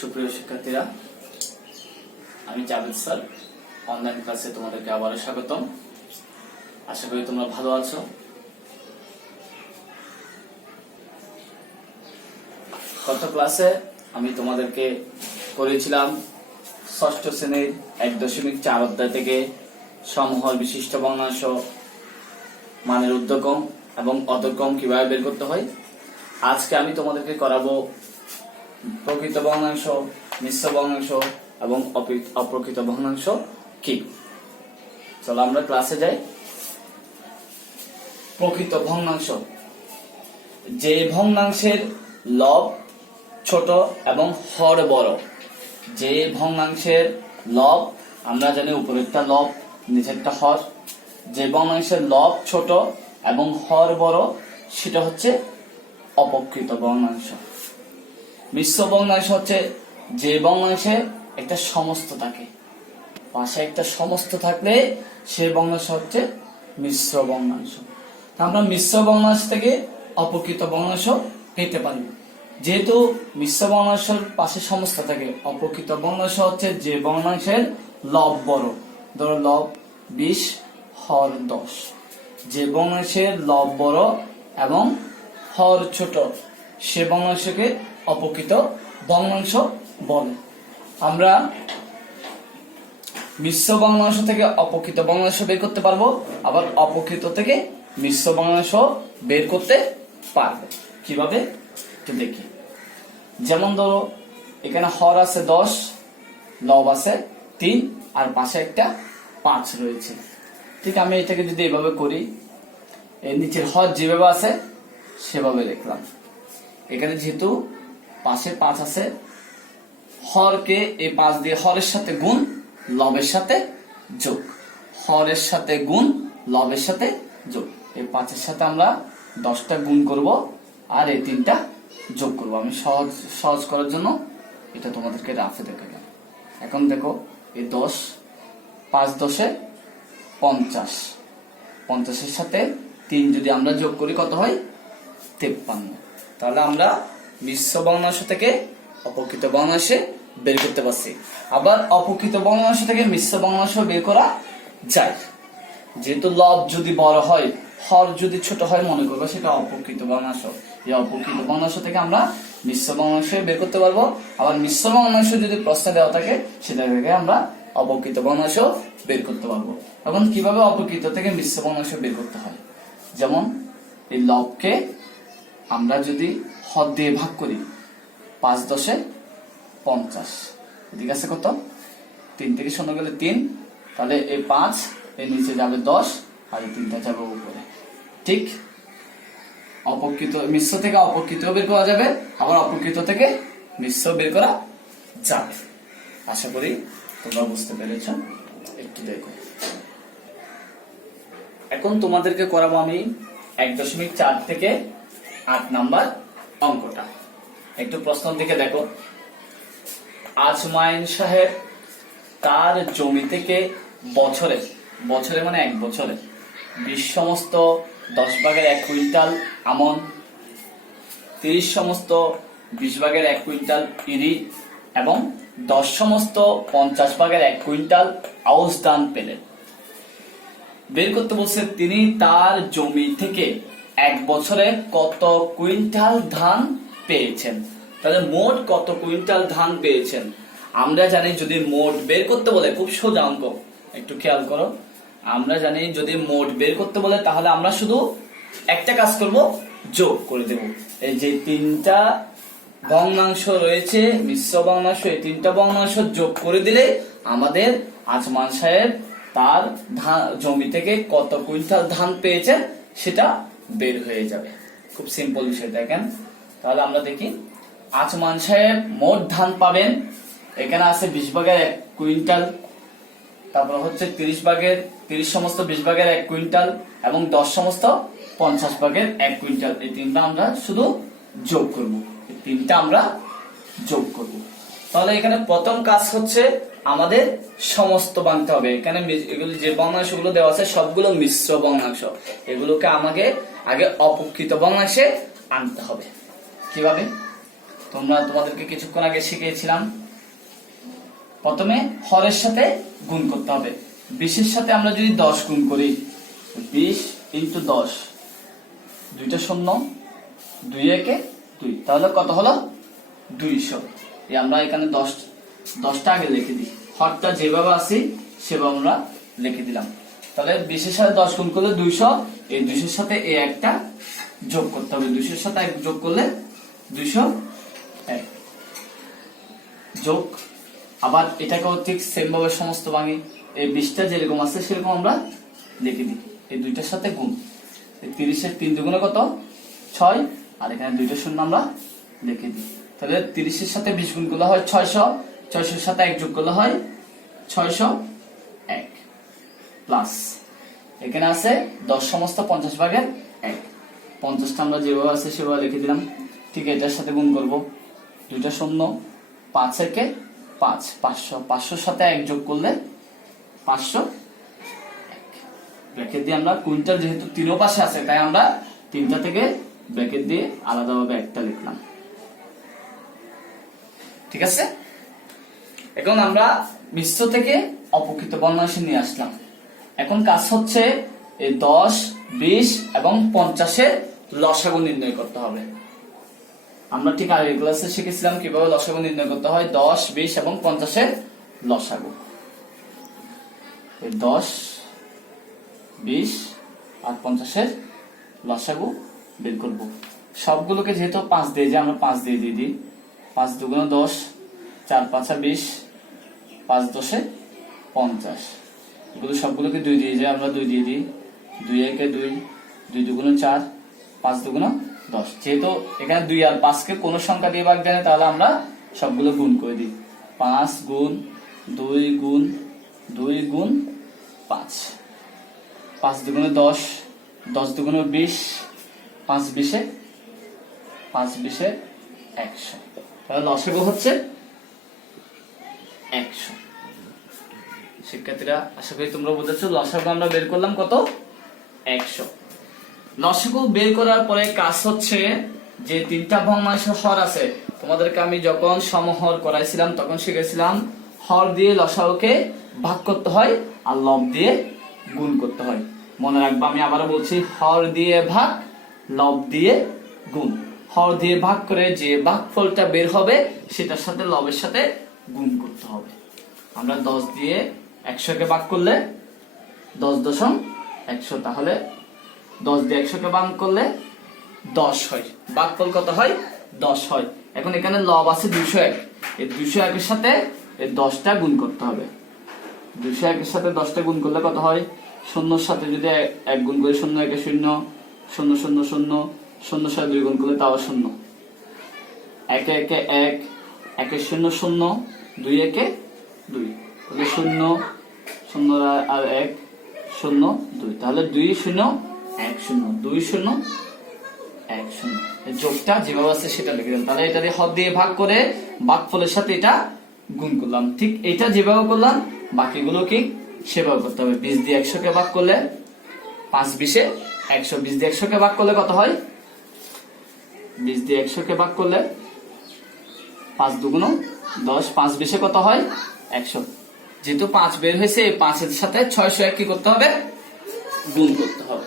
সুপ্রিয় শিক্ষার্থীরা, আমি জাভেদ স্যার অনলাইন ক্লাসে তোমাদেরকে আবারও স্বাগতম। আশা করি তোমরা ভালো আছো। গত ক্লাসে আমি তোমাদেরকে করেছিলাম ষষ্ঠ শ্রেণীর 1.4 অধ্যায় থেকে সমহর বিশিষ্ট ভগ্নাংশ মানের ঊর্ধ্বক্রম এবং অধঃক্রম কিভাবে বের করতে হয়। আজকে আমি তোমাদেরকে করাবো প্রকৃত ভগ্নাংশ, মিশ্র ভগ্নাংশ এবং অপ্রকৃত ভগ্নাংশ কি। চলো আমরা ক্লাসে যাই। প্রকৃত ভগ্নাংশ, যে ভগ্নাংশের লব ছোট এবং হর বড়। যে ভগ্নাংশের লব, আমরা জানি উপরেরটা লব নিচেরটা হর। যে ভগ্নাংশের লব ছোট এবং হর বড় সেটা হচ্ছে অপ্রকৃত ভগ্নাংশ। মিশ্র ভগ্নাংশ হচ্ছে যে ভগ্নাংশে একটা সমস্ত থাকে, পাশে একটা সমস্ত থাকলে সেই ভগ্নাংশ হচ্ছে মিশ্র ভগ্নাংশ। আমরা মিশ্র ভগ্নাংশ থেকে অপ্রকৃত ভগ্নাংশ পেতে পারি। যেহেতু মিশ্র ভগ্নাংশের পাশে সমস্ত থাকে, অপ্রকৃত ভগ্নাংশ হচ্ছে যে ভগ্নাংশের লব বড়, ধরো লব 20 হর 10। যে ভগ্নাংশের লব বড় এবং হর ছোট সে ভগ্নাংশকে অপ্রকৃত ভগ্নাংশ বলে। আমরা মিশ্র ভগ্নাংশ থেকে অপ্রকৃত ভগ্নাংশ বের করতে পারবো, আবার অপ্রকৃত থেকে মিশ্র ভগ্নাংশ বের করতে পারবো। কিভাবে একটু দেখি। যেমন ধরো এখানে হর আছে 10, লব আছে 3 আর পাশে একটা 5 রয়েছে। ঠিক আমি এটাকে যদি এভাবে করি, এর নিচের হর যেভাবে আছে সেভাবে লিখলাম। এখানে যেহেতু পাশে 5 আছে, হরকে এই 5 দিয়ে হরের সাথে গুণ, লবের সাথে যোগ, হরের সাথে গুণ, লবের সাথে যোগ। এই 5-এর সাথে আমরা 10টা গুণ করব আর এই 3টা যোগ করব। আমি সহজ করার জন্য এটা তোমাদেরকে রাফে দেখালাম। এখন দেখো এই 10, 5 10 50, 50-এর সাথে 3 যদি আমরা যোগ করি কত হয়? 53। তাহলে আমরা মিশ্র ভগ্নাংশ থেকে অপ্রকৃত ভগ্নাংশে বের করতে পারছি। আবার অপ্রকৃত ভগ্নাংশ থেকে মিশ্র ভগ্নাংশ বের করা যায়। যেহেতু লব যদি বড় হয়, হর যদি ছোট হয়, মনে করবো সেটা অপ্রকৃত ভগ্নাংশ। এই অপ্রকৃত ভগ্নাংশ থেকে আমরা মিশ্র ভগ্নাংশ বের করতে পারবো। আবার মিশ্র ভগ্নাংশ যদি প্রশ্নে দেওয়া থাকে সেটা থেকে আমরা অপ্রকৃত ভগ্নাংশ বের করতে পারবো। এখন কিভাবে অপ্রকৃত থেকে মিশ্র ভগ্নাংশ বের করতে হয়? যেমন এই লবকে আমরা যদি হর দিয়ে ভাগ করি, 5 10 50, এদিকে আছে কত? 3 থেকে 0 গেলে 3, তাহলে এই 5 এর নিচে যাবে 10 আর এই 3টা যাবে উপরে। ঠিক অপ্রকৃত মিশ্র থেকে অপ্রকৃত বের করা যাবে, আবার অপ্রকৃত থেকে মিশ্র বের করা যাবে। আশা করি তোমরা বুঝতে পেরেছ। একটু দেখো, এখন তোমাদেরকে করাবো আমি 1.4 থেকে 8 নাম্বার অঙ্কটা। একটু প্রশ্ন দিকে দেখো। আজমাইন সাহেব তার জমি থেকে বছরে মানে 1 বছরে 20 সমস্ত 10 ভাগের 1 কুইন্টাল আমন, 30 সমস্ত 20 ভাগের 1 কুইন্টাল ইরি এবং 10 সমস্ত 50 ভাগের 1 কুইন্টাল আউশ ধান পেলেন। বের করতে বলছে তিনি তার জমি থেকে 1 বছরে কত কুইন্টাল ধান পেয়েছেন। তাহলে মোট কত কুইন্টাল ধান পেয়েছেন। আমরা জানি যদি মোট বের করতে বলে, খুব সোজা অঙ্ক, একটু খেয়াল করো। আমরা জানি যদি মোট বের করতে বলে তাহলে আমরা শুধু একটা কাজ করব, যোগ করে দেব। এই যে 3টা ভগ্নাংশ রয়েছে মিশ্র ভগ্নাংশ, এই 3টা ভগ্নাংশ যোগ করে দিলে আমাদের আজমান সাহেব তার জমি থেকে কত কুইন্টাল ধান পেয়েছেন সেটা বের হয়ে যাবে। খুব সিম্পল বিষয়। দেখেন তাহলে আমরা দেখি, আজমান সাহেব মোট ধান পাবেন, এখানে আছে 20 ভাগের 1 কুইন্টাল, তারপর হচ্ছে 30 সমস্ত 20 ভাগের 1 কুইন্টাল এবং 10 সমস্ত 50 ভাগের 1 কুইন্টাল। এই 3টা আমরা শুধু যোগ করব, এই 3টা আমরা যোগ করব। তাহলে এখানে প্রথম কাজ হচ্ছে আমাদের সমস্ত বানতে হবে। এখানে এগুলো যে ভগ্নাংশগুলো দেওয়া আছে সবগুলো মিশ্র ভগ্নাংশ, এগুলোকে আমাকে আগে অপ্রকৃত ভগ্নাংশে আনতে হবে। কিভাবে? তোমাদেরকে কিছুক্ষণ আগে শিখিয়েছিলাম। প্রথমে হরের সাথে গুণ করতে হবে। 20-এর সাথে আমরা যদি 10 গুণ করি, 20 ইন্টু 10, দুইটা শূন্য, 2 একে 2, তাহলে কত হলো? 200। আমরা এখানে 10টা আগে লিখে দিই, হরটা যেভাবে আছে সেভাবে আমরা লিখে দিলাম। তাহলে 20-এর সাথে 10 গুণ করলে 200, এই 200-এর সাথে এই একটা যোগ করতে হবে। 200-এর সাথে 1 যোগ করলে 201 যোগ। আবার এটাকেও ঠিক সেম ভাবে সমস্ত ভাঙি, এই 20টা যেরকম আছে সেরকম আমরা লিখে দিই। এই দুইটার সাথে গুণ, এই 30-এর 3 দুগুণে কত? 6, আর এখানে দুইটা শূন্য আমরা লিখে দিই। তাহলে 30-এর সাথে 20 গুণ করলে হয় 600, 600-এর সাথে 1 যোগ করলে হয় 601 প্লাস এখানে আছে 10 সমস্ত 50 ভাগের 1, 50টা আমরা যেভাবে আছে সেভাবে লিখে দিলাম। ঠিক এটার সাথে গুণ করব, দুইটা শূন্য, 5 একে 5, 500, 500-এর সাথে 1 যোগ করলে 501 ব্র্যাকেট দিয়ে আমরা কুইন্টাল, যেহেতু তিনও পাশে আছে তাই আমরা 3টা থেকে ব্র্যাকেট দিয়ে আলাদাভাবে একটা লিখলাম। ঠিক আছে, এখন আমরা মিশ্র থেকে অপকৃত ভগ্নাংশ নিয়ে আসলাম। এখন কাজ হচ্ছে এই 10, 20 এবং 50-এর লসাগু নির্ণয় করতে হবে। আমরা ঠিক আগের ক্লাসে শিখেছিলাম কিভাবে লসাগু নির্ণয় করতে হয়। 10, 20 এবং 50-এর লসাগু, এই 10, 20 আর 50-এর লসাগু বের করব। সবগুলোকে যেহেতু 5 দিয়ে যে আমরা 5 দিয়ে দিই। 5 দুগুণে 10, 4 5 20, 5 10 50। এগুলো সবগুলোকে 2 দিয়ে যায়, আমরা 2 দিয়ে দিই। 2 একে 2, 2 দুগুণে 4, 5 দুগুণে 10। যেহেতু এখানে 2 আর 5 কে কোন সংখ্যা দিয়ে ভাগ দেয় তাহলে আমরা সবগুলো গুণ করে দিই। 5 গুণ 2 গুণ 2 গুণ 5, 5 দুগুণে 10, 10 দুগুণে 20, 5 20-এ 100। তাহলে লসাগু হচ্ছে 100। শিক্ষার্থীরা আশা করি তোমরা বুঝেছো। লসাগু আমরা বের করলাম কত? 100। লসাগু বের করার পরে কাজ হচ্ছে যে 3টা ভগ্নাংশ হর আছে, তোমাদেরকে আমি যখন সমহর করাইছিলাম তখন শিখেছিলাম হর দিয়ে লসাগুকে ভাগ করতে হয় আর লব দিয়ে গুণ করতে হয়। মনে রাখবা, আমি আবারও বলছি, হর দিয়ে ভাগ, লব দিয়ে গুণ। হর দিয়ে ভাগ করে যে ভাগফলটা বের হবে সেটার সাথে লবের সাথে গুণ করতে হবে। আমরা 10 দিয়ে 100-কে ভাগ করলে 10.100, তাহলে 10 দিয়ে 100-কে ভাগ করলে 10 হয়। ভাগফল কত হয়? 10 হয়। এখন এখানে লব আছে 201, এই 201-এর সাথে এই 10টা গুণ করতে হবে। 201-এর সাথে 10টা গুণ করলে কত হয়? 0-এর সাথে যদি 1 গুণ করে 0 1 0, 0 0 0, 0 সাথে 2 গুণ করলে তাও 0, 1 1 1, 1 0 0, 2 1 2, তাহলে 0 0 আর 1 0 2, তাহলে 2 0 1 0, 2 0 1 0। এই যোগটা যেভাবে আছে সেটা লিখে দিলাম। তাহলে এটা দিয়ে হর দিয়ে ভাগ করে ভাগফলের সাথে এটা গুণ করলাম। ঠিক এটা যেভাবে করলাম বাকিগুলো কি সেভাবে করতে হবে। 20 দিয়ে 100-কে ভাগ করলে 5 20-এ 100, 20 দিয়ে 100-কে ভাগ করলে কত হয়? 20 দিয়ে 100-কে ভাগ করলে 5 দুগুণ 10, 5 20-এ কত হয়? 100। যেহেতু 5 বের হয়েছে, এই 5-এর সাথে 601 কি করতে হবে? গুণ করতে হবে।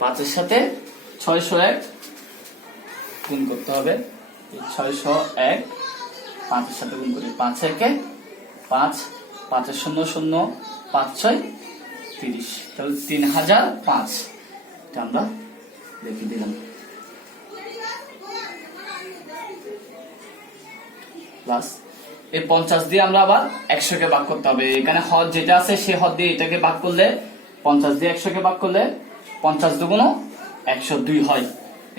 5-এর সাথে 601 গুণ করতে হবে। 601 5-এর সাথে গুণ করি, 5 1 5, 5 0 0, 5 6 30, তাহলে 3005 এটা আমরা লিখে দিলাম। প্লাস এই 50 দিয়ে আমরা আবার 100-কে ভাগ করতে হবে। এখানে হর যেটা আছে সে হর দিয়ে এটাকে ভাগ করলে 50 দিয়ে 100-কে ভাগ করলে 50 দুগুণ 102 হয়।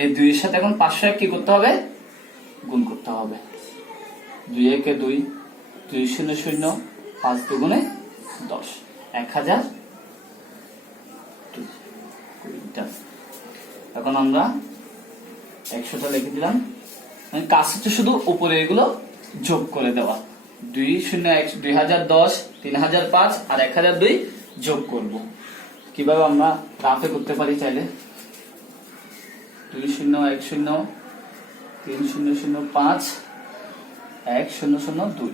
এই 2 এর সাথে এখন 501 কি করতে হবে? গুণ করতে হবে। 2 1 2, 2 0 0, 5 দুগুণে 10, 1000। এখন আমরা 100টা লিখে দিলাম। কাজ হচ্ছে শুধু উপরে এগুলো যোগ করে দেওয়া। 2 0 1, 2010, 3005 আর 1002 যোগ করব। কিভাবে আমরা রাফে করতে পারি চাইলে? 2 0 1 0, 3005 1002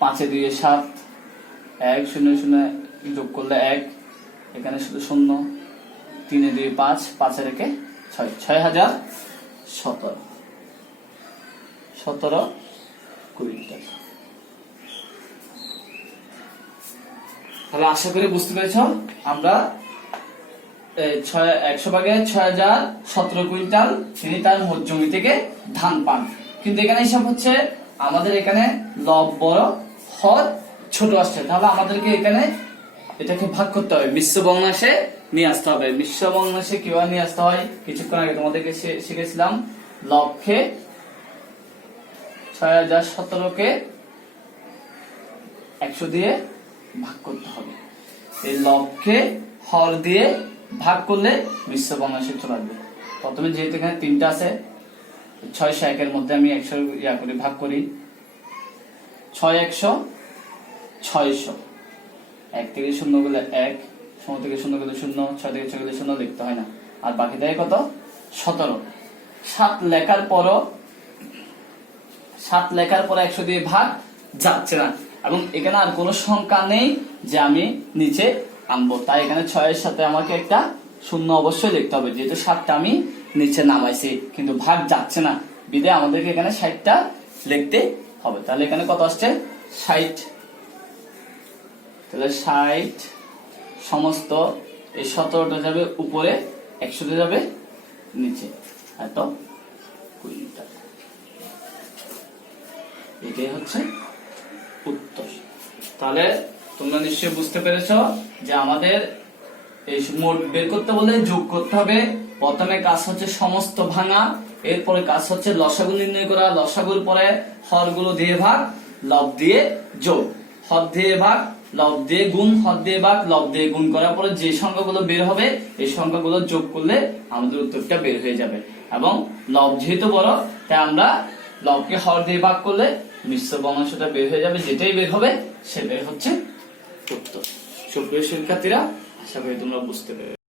5 2 7 10 যোগ করলে 1 এখানে শুধু 0 3 2 5 5 1 6 6017 কুইন্টাল। তাহলে আশা করি বুঝতে পেরেছ আমরা 100 ভাগে 6017 কুইন্টাল তিনি তার মোট জমি থেকে ধান পান। কিন্তু এখানে হিসাব হচ্ছে আমাদের এখানে লব বড় হর ছোট আসছে, তাহলে আমাদেরকে এখানে এটাকে ভাগ করতে হবে, মিশ্র ভগ্নাংশে নিয়ে আসতে হবে। মিশ্র ভগ্নাংশে কিভাবে নিয়ে আসতে হয় কিছুক্ষণ আগে তোমাদেরকে শিখেছিলাম। লবকে 6017 কে 100 দিয়ে ভাগ করতে হবে। এই লবকে হর দিয়ে ভাগ করলে মিশ্র ভগ্নাংশে চলে আসবে। প্রথমে যেহেতু এখানে 3টা আছে 601 এর মধ্যে আমি 100 করে ভাগ করি। 6 100 600 1 থেকে 0 গেলে 1, 0 থেকে 0 গেলে 0, 6 থেকে 6 গেলে 0 লিখতে হয় না। আর বাকি থাকে কত 17। 7 লেখার পরও 100 দিয়ে ভাগ যাচ্ছে না, এবং এখানে আর কোনো সংখ্যা নেই যে আমি নিচে আনবো, তাই এখানে 6 এর সাথে আমাকে একটা 0 অবশ্যই লিখতে হবে, যেহেতু 7টা আমি নিচে নামাইছি কিন্তু ভাগ যাচ্ছে না, বিধায় আমাদেরকে এখানে 60টা লিখতে হবে। তাহলে এখানে কত আসছে 60। তাহলে 60 সমস্ত এই 17টা যাবে উপরে, 100টা যাবে নিচে, এত কুইন্টাল। এটাই হচ্ছে উত্তর। তাহলে তোমরা নিশ্চয়ই বুঝতে পেরেছো যে আমাদের এই মোট বের করতে বলে যোগ করতে হবে। প্রথমে কাজ হচ্ছে সমস্ত ভাঙা, এরপরে কাজ হচ্ছে লসাগু নির্ণয় করা, লসাগুর পরে হরগুলো দিয়ে ভাগ, লব দিয়ে যোগ, হর দিয়ে ভাগ, লব দিয়ে গুণ, হর দিয়ে ভাগ, লব দিয়ে গুণ করার পরে যে সংখ্যাগুলো বের হবে এই সংখ্যাগুলো যোগ করলে আমাদের উত্তরটা বের হয়ে যাবে। এবং লব যেহেতু বড় তাই আমরা লবকে হর দিয়ে ভাগ করলে মিশ্র ভগ্নাংশটা বের হয়ে যাবে, যেটাই বের হবে সেটাই হচ্ছে উত্তর। সুপ্রিয় শিক্ষার্থীরা, আশা করি তোমরা বুঝতে পেরেছো।